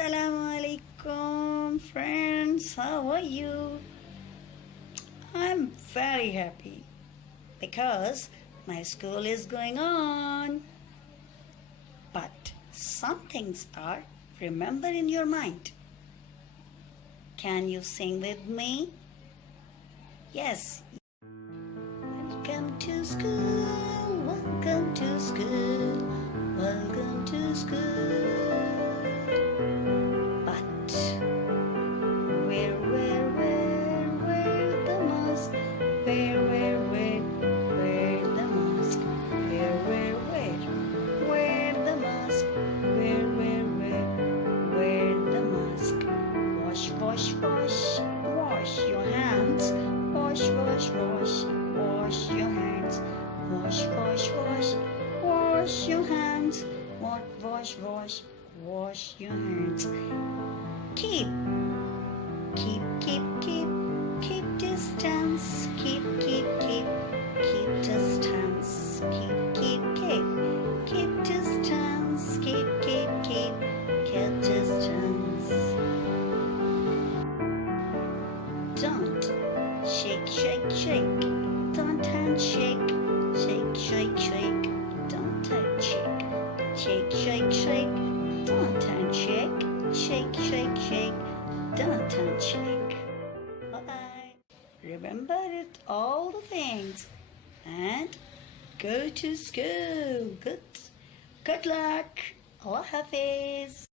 Assalamu alaikum, friends. How are you? I'm very happy because my school is going on. But some things are remembered in your mind. Can you sing with me? Yes. Welcome to school. Welcome to school. Welcome to school. But wear the mask. Wear the mask. Wear the mask. Wear the mask. Wash your hands. Wash your hands. Wash your hands. Wash your hands. Keep distance. Keep distance. Keep distance. Keep distance. Don't shake. Don't handshake. Shake. Don't handshake. Shake. Don't handshake. Shake. Don't handshake. Bye. Remember it, all the things, and go to school. Good luck. Allah Hafiz.